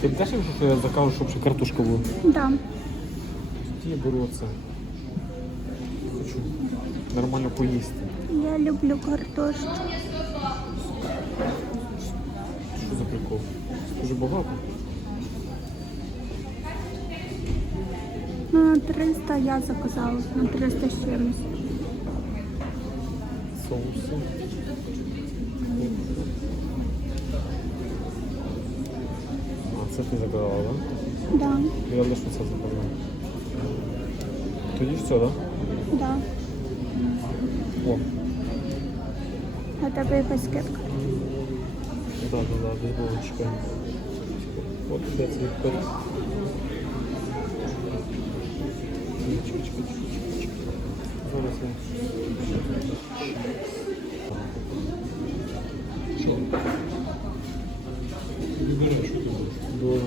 Ти б теж, що я закажу, щоб ще картошка була? Да. Я беру це. Нормально поїсти. Я люблю картошку. Що за прикол? Дуже багато. Ну, на 300 я заказала, на 300 з чимось. Соуси. А, це ти заказала, так? Да, Да? Я лише це заказав. Тоді все, так? да. Да? О, А тебе якась скидка. да, да, да, без булочки. От де цей пер. Чекай, чекай, чекай, чекай. Зараз я. Що? Вибирай, що ти будеш. Добре.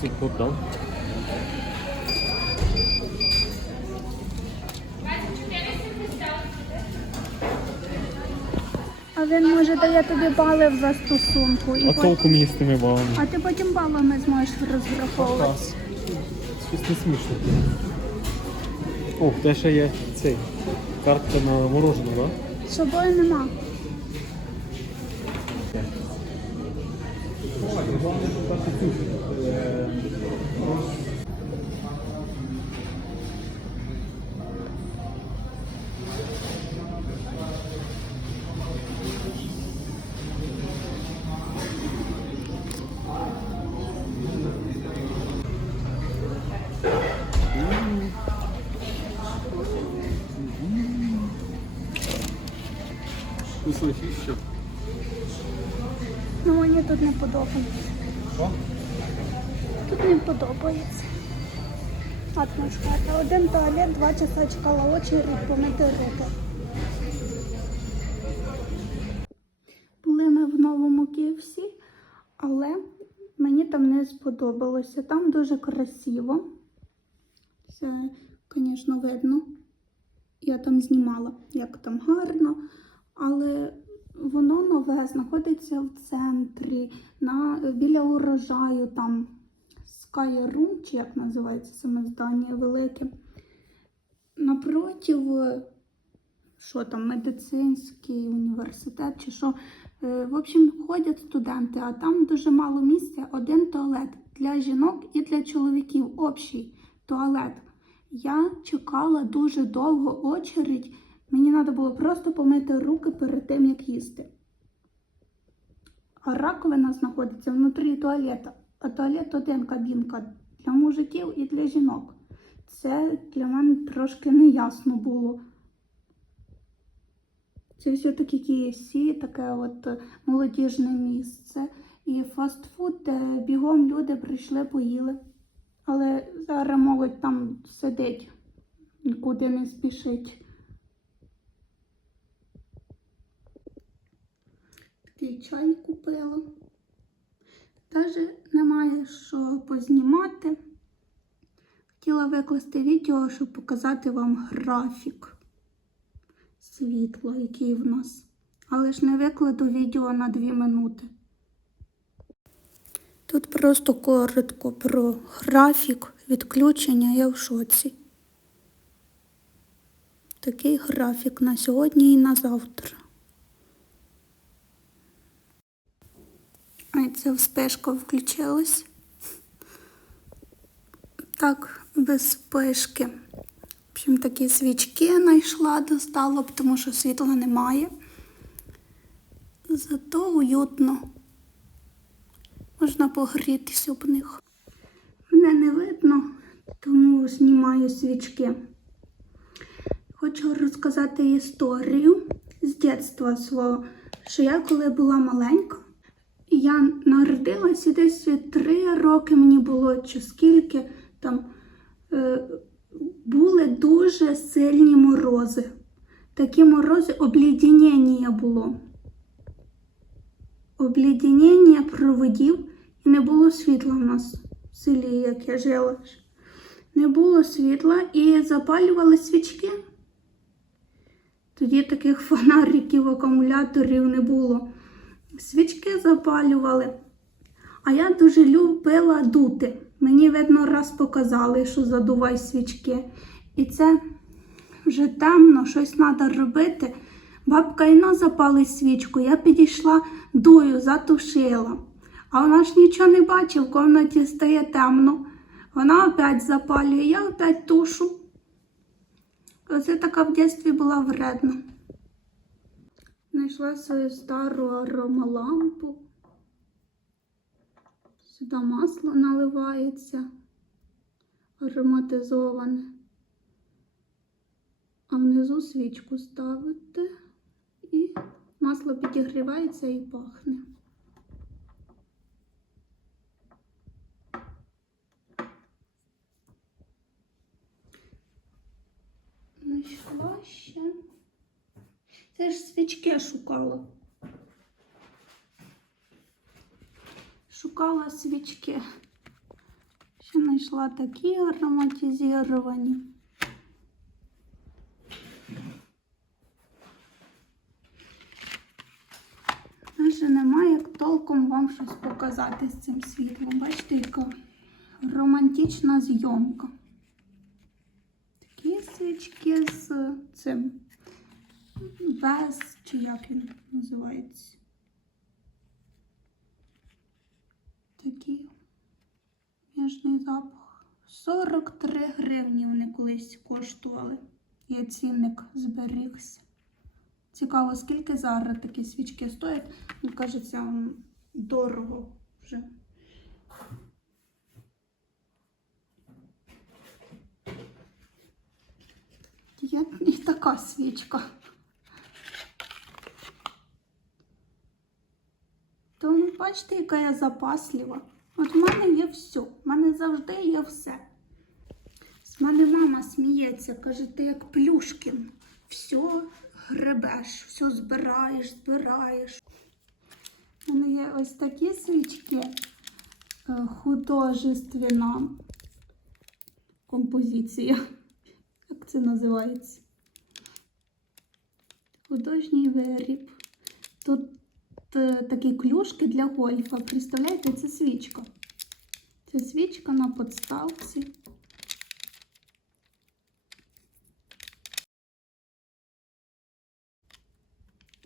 30 buradan. А він може дає тобі бали в застосунку. І А потім- толку мені з тими балами. а ти потім балами зможеш розраховувати. Клас. Щось не смішно. О, те ще є цей. Картка на морожене, да? З собою нема. Головне. Вкусна фіща. Ну мені тут не подобається. Що? Тут не подобається. Атмосфера. Один туалет, два часа чекала очередь помити руки. Були ми в новому Київсі, але мені там не сподобалося. Там дуже красиво. Це, звісно, видно. Я там знімала, як там гарно, але воно нове знаходиться в центрі, на, біля урожаю, там Sky чи як називається саме здання велике. Напротив, що там, медицинський університет, чи що. Е, В общем, ходять студенти, а там дуже мало місця, один туалет для жінок і для чоловіків, общий туалет. Я чекала дуже довго очередь. Мені треба було просто помити руки перед тим, як їсти. А раковина знаходиться внутрі туалета. А туалет один кабінка для мужиків і для жінок. Це для мене трошки неясно було. Це все-таки KFC, таке от е, молодіжне місце. І фастфуд, де бігом люди прийшли, поїли. Але зараз молодь там сидить, нікуди не спішить. Такий чай купила. Даже немає що познімати. Хотіла викласти відео, щоб показати вам графік світла, який в нас. Але ж не викладу відео на 2 минути. Тут просто коротко про графік відключення, я в шоці. Такий графік на сьогодні і на завтра. Ай, це вспишка включилась. Так, без спишки. В общем, такі свічки знайшла, достала, тому що світла немає. Зато уютно. Можна погрітися об них. Мене не видно, тому знімаю свічки. Хочу розказати історію з дитинства свого, що я коли була маленька, я народилась і десь три роки мені було чи скільки там е, були дуже сильні морози. Такі морози обліденення було. Обліденення проводів і не було світла в нас в селі, як я жила. Не було світла і запалювали свічки. Тоді таких фонариків, акумуляторів не було. Свічки запалювали. А я дуже любила дути. Мені, видно, раз показали, що задувай свічки. І це вже темно, щось треба робити. Бабка Іно запали свічку, я підійшла, дую, затушила. А вона ж нічого не бачить, в кімнаті стає темно. Вона опять запалює, я опять тушу. Оце така в дитинстві була вредна. Знайшла свою стару аромалампу. Сюди масло наливається ароматизоване. А внизу свічку ставите і масло підігрівається і пахне. Знайшла ще. Це ж свічки шукала. Шукала свічки. Ще знайшла такі ароматизовані. Вже немає як толком вам щось показати з цим світлом. Бачите, яка романтична зйомка. Такі свічки з цим без, чи як він називається. Такий ніжний запах. 43 гривні вони колись коштували. І цінник зберігся. Цікаво, скільки зараз такі свічки стоять. Мені кажеться, дорого вже. Є і така свічка. Тому бачите, яка я запаслива. От в мене є все. В мене завжди є все. З мене мама сміється, каже, ти як Плюшкін. Все гребеш, все збираєш, збираєш. У мене є ось такі свічки е, художественна композиція. Як це називається? Художній виріб. Тут такі клюшки для гольфа. Представляєте, це свічка. Це свічка на подставці.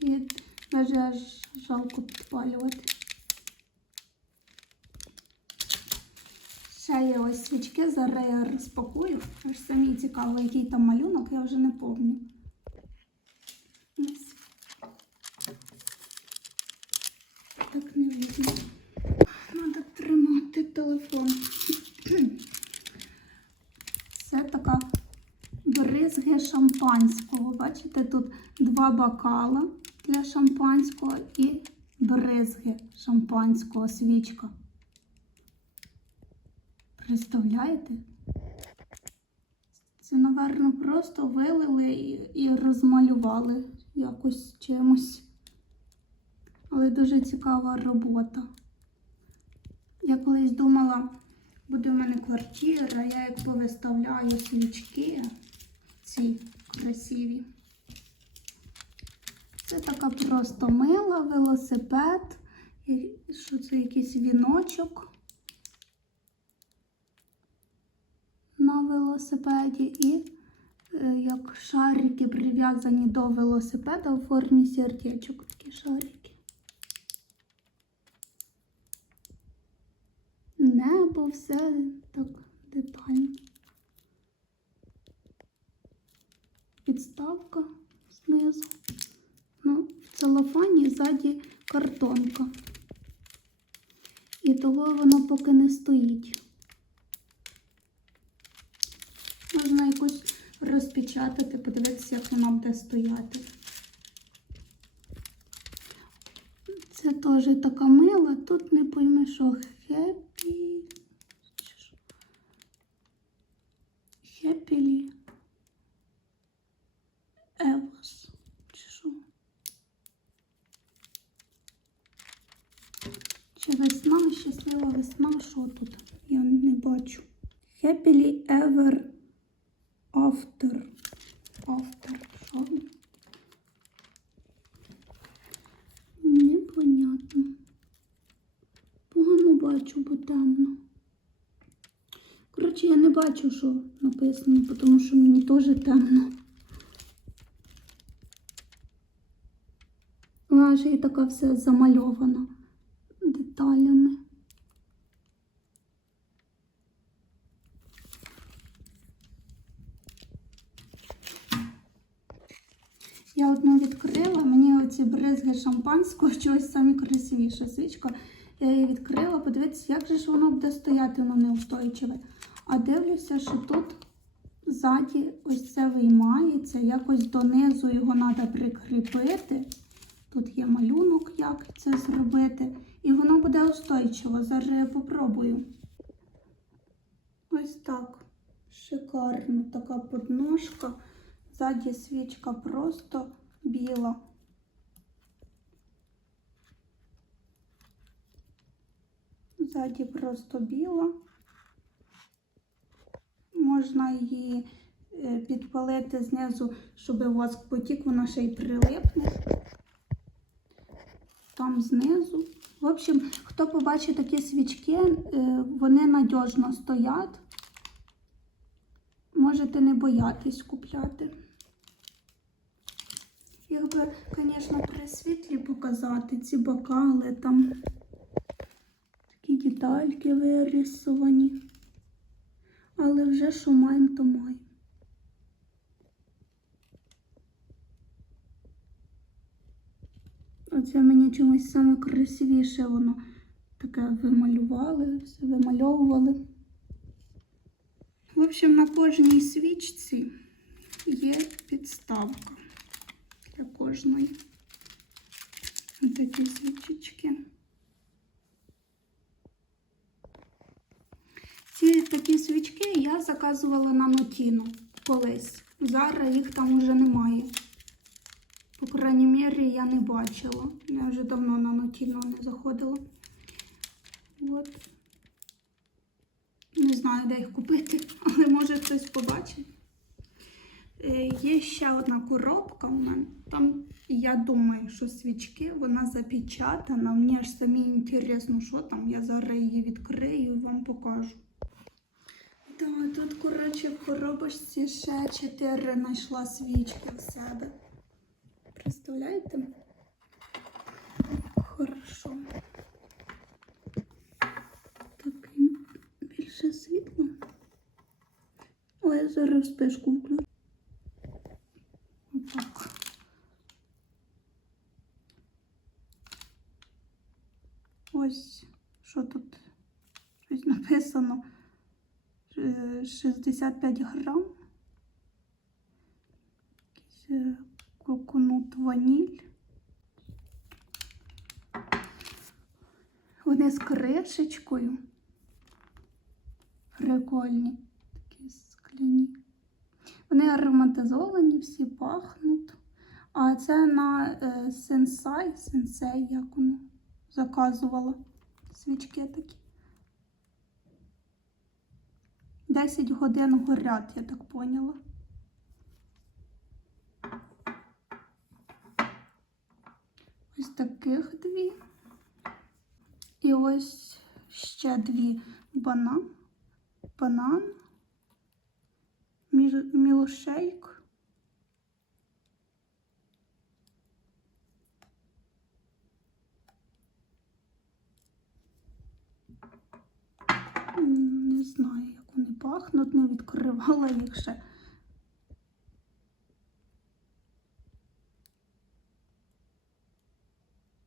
І навіть аж жалко підпалювати. Ще є ось свічки, зараз я розпакую. Аж самі цікаво, який там малюнок, я вже не пам'ятаю. Ось. Так не видно. Треба тримати телефон. Це така бризги шампанського. Бачите, тут два бокала для шампанського і бризги шампанського свічка. Представляєте? Це, напевно, просто вилили і, і розмалювали якось чимось. Але дуже цікава робота. Я колись думала, буде в мене квартира, я як повиставляю свічки ці красиві. Це така просто мила, велосипед. Що це якийсь віночок на велосипеді і е, як шарики прив'язані до велосипеда у формі сердечок. Такі шарики. Небо, все так детально. Підставка знизу. Ну, в целофані ззаді картонка. І того воно поки не стоїть. Можна якось розпечатати, подивитися, як вона буде стояти. Це теж така мила. Тут не пойми, що хеппі. чи що? Хеппілі. Евос. Чи що? Чи весна, щаслива весна, що тут? Я не бачу. Happily ever After. Що? Непонятно. Погано бачу, бо темно. Коротше, я не бачу, що написано, тому що мені теж темно. Вона ж і така все замальована деталями. Я одну відкрила, мені оці бризги шампанського чогось самі красивіша свічка. Я її відкрила, подивитися, як же ж воно буде стояти, воно неустойчиве. А дивлюся, що тут ззаді ось це виймається, якось донизу його треба прикріпити. Тут є малюнок, як це зробити. І воно буде устойчиво. Зараз я попробую. Ось так. Шикарно така подножка. Ззаді свічка просто біла. Ззаді просто біла. Можна її е, підпалити знизу, щоб воск потік, вона ще й прилипне. Там знизу. В общем, хто побачить такі свічки, е, вони надіжно стоять. Можете не боятись купляти. Якби, звісно, при світлі показати ці бокали, там такі детальки вирисовані. Але вже що маємо, то маємо. Оце мені чомусь саме красивіше воно таке вималювали, все вимальовували. В общем, на кожній свічці є підставка кожної. Ось такі свічечки. Ці такі свічки я заказувала на Нотіну колись. Зараз їх там вже немає. По крайній мірі, я не бачила. Я вже давно на Нотіно не заходила. От. Не знаю, де їх купити, але може хтось побачить. Е, Є ще одна коробка у мене. Там, я думаю, що свічки, вона запечатана. Мені аж самі інтересно, що там. Я зараз її відкрию і вам покажу. Так, тут, коротше, в коробочці ще 4 знайшла свічки в себе. Представляєте? Хорошо. Так, більше світла. Ой, я зараз спишку включу. Ось, що тут? Щось написано. Е, 65 грам. Якийсь е, коконут ваніль. Вони з кришечкою. Прикольні. Такі скляні. Вони ароматизовані, всі пахнуть. А це на е, сенсай, сенсей, як воно заказувала. Свічки такі. 10 годин горять, я так поняла. Ось таких дві. І ось ще дві банан. Банан. Між- знаю, як вони пахнуть, не відкривала їх ще.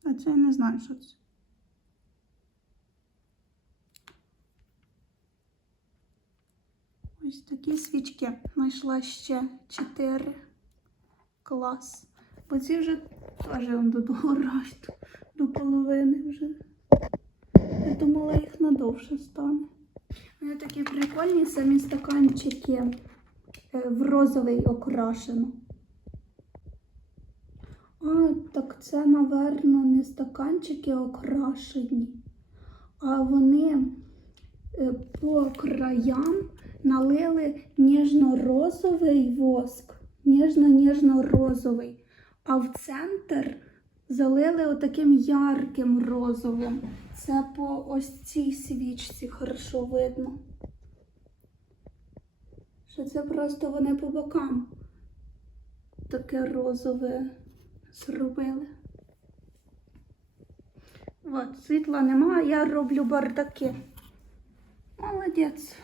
А це я не знаю, що це. Ось такі свічки. Знайшла ще чотири. Клас. Бо ці вже теж до догорають, до половини вже. Я думала, їх надовше стане. Вони такі прикольні самі стаканчики е, в розовий окрашено. А, так це, напевно, не стаканчики окрашені, а вони е, по краям налили ніжно-розовий воск, ніжно-ніжно-розовий, а в центр залили отаким ярким розовим. Це по ось цій свічці хорошо видно. Що це просто вони по бокам таке розове зробили. От, світла немає, я роблю бардаки. Молодець.